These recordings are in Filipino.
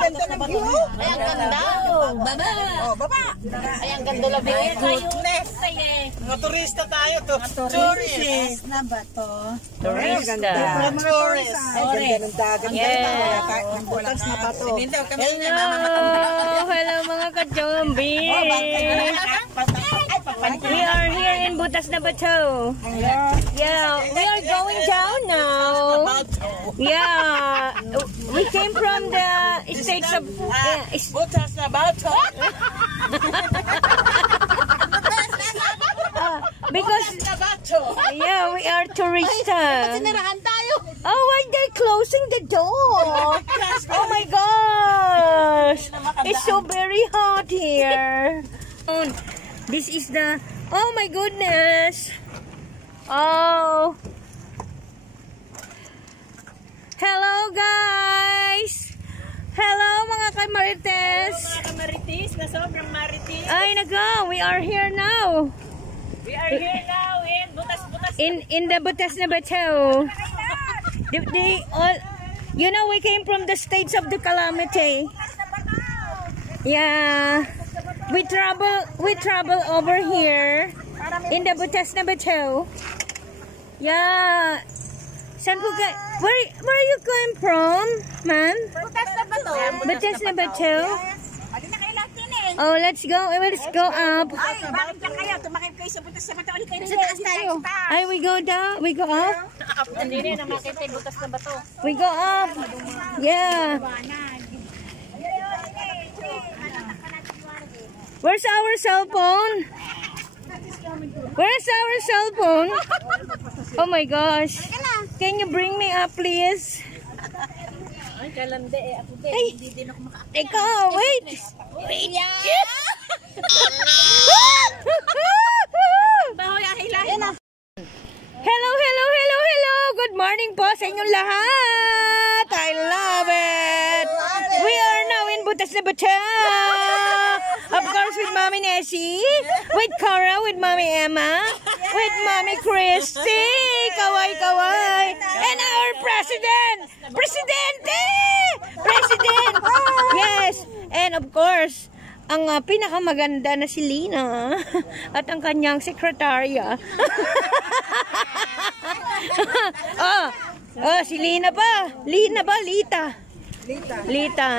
ganda ng view. Ay, ang ganda. Baba. Oh, baba. Ay, ang ganda ng view. Mga turista tayo to. Tourist na ba to? Turista. Tourist. Ay, ganda ng dagat. Yes. Butas na pa to. Hello mga kachombi. We are here in Butas na Bato. Yeah, we are going down now. Yeah, we came from the states of Butas na Bato. because yeah, we are tourista. Oh, why they're closing the door? Oh my gosh, it's so very hot here. This is the, oh my goodness. Oh. Hello guys. Hello mga kamarites. Mga kamaritis na sobrang maritis. Ay nago, we are here now. We are here now in Butas-Butas. In the Butas na Bato. All, you know, we came from the states of the calamity. Yeah. We travel over here in the Butas na Bato. Yeah. Saan po ka? Where you came from, ma'am? Butas na ba to? Butas na Bato? Adi na kayo lahat din eh. Oh, let's go. Let's go up. Ay, bakit lang kayo? Tumakip kayo sa butas na ba to? Uli kayo sa taas tayo. Ay, we go down. We go up. Hindi na makita yung Butas na Bato. We go up. Yeah. Where's our cell phone? Where's our cell phone? Oh my gosh. Can you bring me up, please? Ay, kalande eh. Ako din. Ay, Hindi din ako maka... ikaw, wait. Wait. Bahoy, ahilahin. Hello, hello, hello, hello. Good morning po sa inyong lahat. I love it. We are now in Butas na Bato. Of course, with Mommy Nessie, with Cara, with Mommy Emma, with Mommy Christy, kaway, kaway, and our President, President, yes, and of course, ang pinakamaganda na si Lina at ang kanyang sekretarya. Si Lina pa, Lita,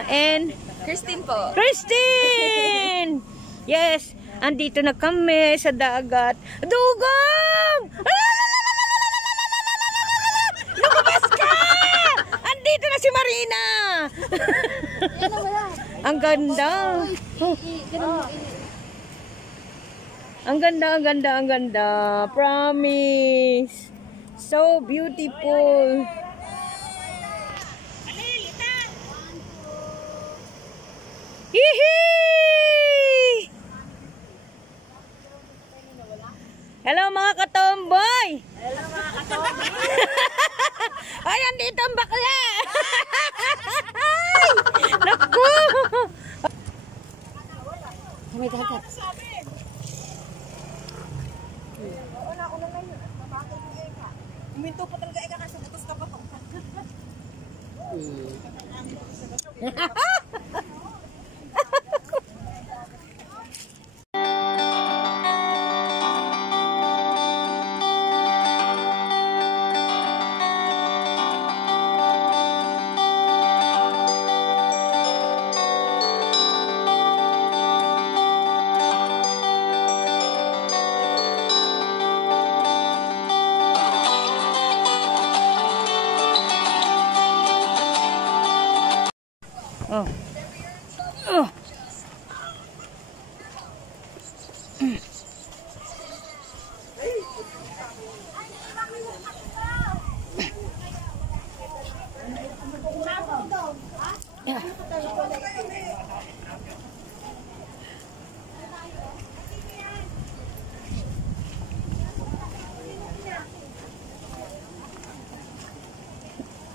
and Christine po. Christine! Yes, andito na kami sa dagat. Dugong! Lumabas ka! Andito na si Marina! Ang ganda. Ang ganda. Promise. So beautiful. Hihi! Hello mga katomboy! Hello mga katomboy! Ay, andito ang bakla! Ay! Naku! May dagat. Minto pa talaga ika kasi butas ka pa to. Oh.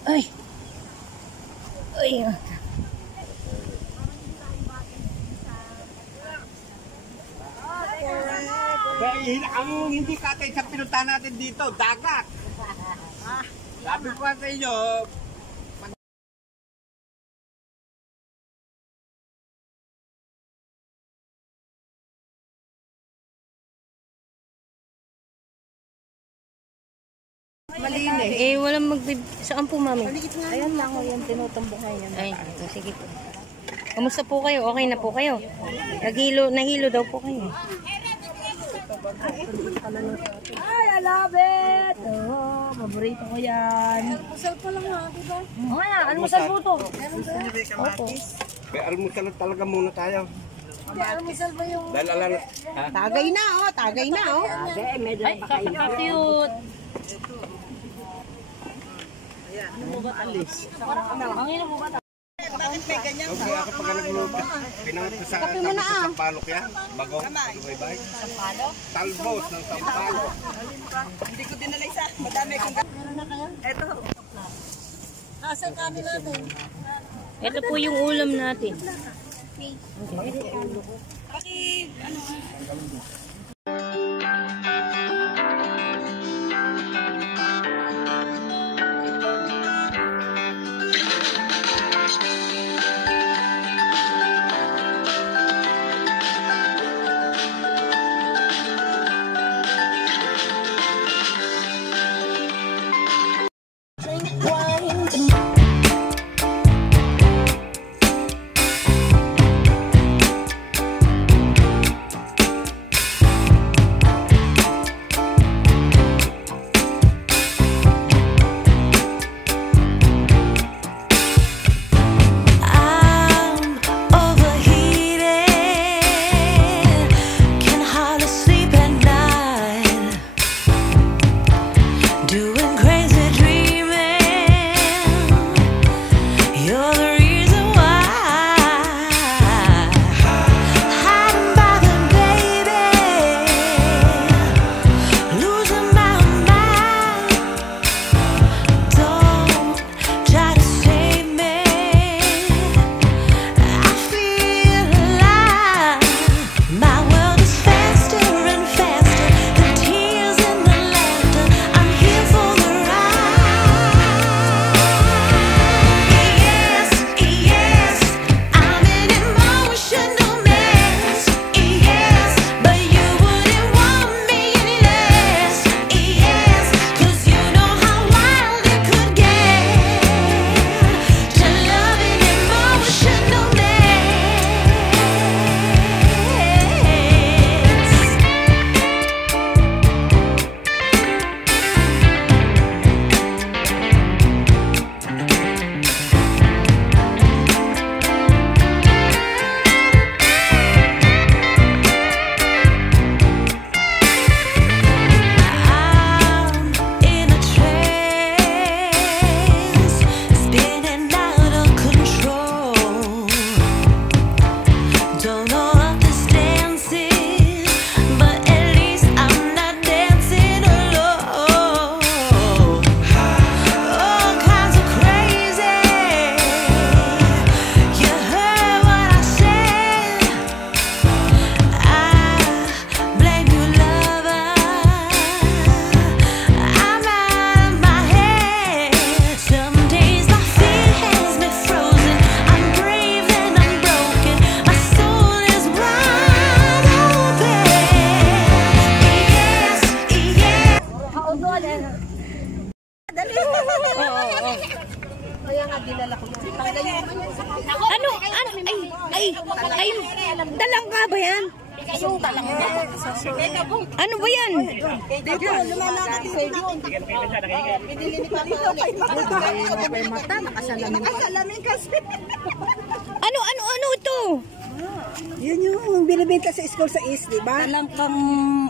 Ay. Ay. Ang hindi katay sa pinuntahan natin dito, dagat. Sabi ko sa inyo, malinis. Eh, walang Saan po, mami? Ayan lang o yung tinutumbungan niya. Ay, sige po. Kamusta po kayo? Okay na po kayo? Nahilo daw po kayo. Ay, I love it! Oo, paborito ko yan. Almusal pa lang ha, diba? Oo nga, almusal po to. May almusal talaga muna tayo. Hindi, almusal ba yung... Dahil alam, ha? Tagay na oh, tagay na oh. Ay, cute. Ang ina mo ba? Okay, ako pag nagluto. Pinangat ko sa sampalok yan. Bagong baybay. Sampalok? Talbos ng sampalok. Hindi ko dinala isa, madami kong... Eto. Asan kami natin? Ito po yung ulam natin. Talangka ba yan? Ano ba yan? Dito, lumalakad dito. Pinili ni Papa ulit. May mata, nakasalamin. Nakasalamin kasi. Ano ito? Yun yung binibenta sa school sa East, di ba? Talangkang,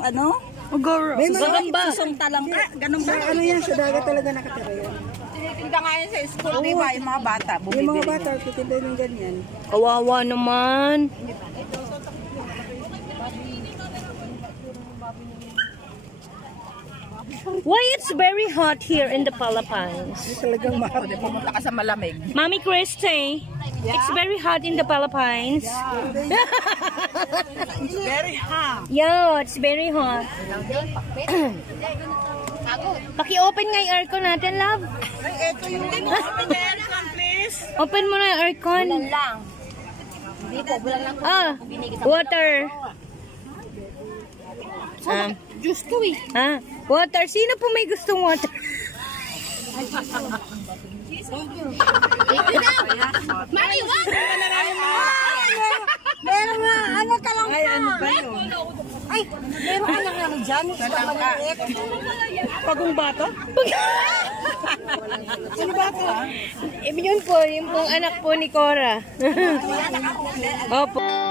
ano? Ugoro. May mga Gagamba. susong talangka. Ganun ba? Ano yan, sa dagat talaga nakatira yan. Tinitinda nga yan sa school, di ba? Yung mga bata. Yung mga bata, titinda yung ganyan. Kawawa naman. Why it's very hot here in the Philippines? Talagang mahal. Pumunta ka sa malamig. Mommy Christy, it's very hot in the Philippines. Very hot. Yeah, it's very hot. Paki-open nga yung aircon natin, love. Ay, eto yung aircon, please. Open mo na yung aircon. lang. Hindi po, bulan lang po. Water. Juice to eh. Water. Sino po may gustong water? Maliwan! Meron nga, ano ka lang. Ay, ano ba yun? Ay, meron ka lang ano dyan. Pagong bata? Ano ba ito? Yun po, yung pong anak po ni Cora. Opo.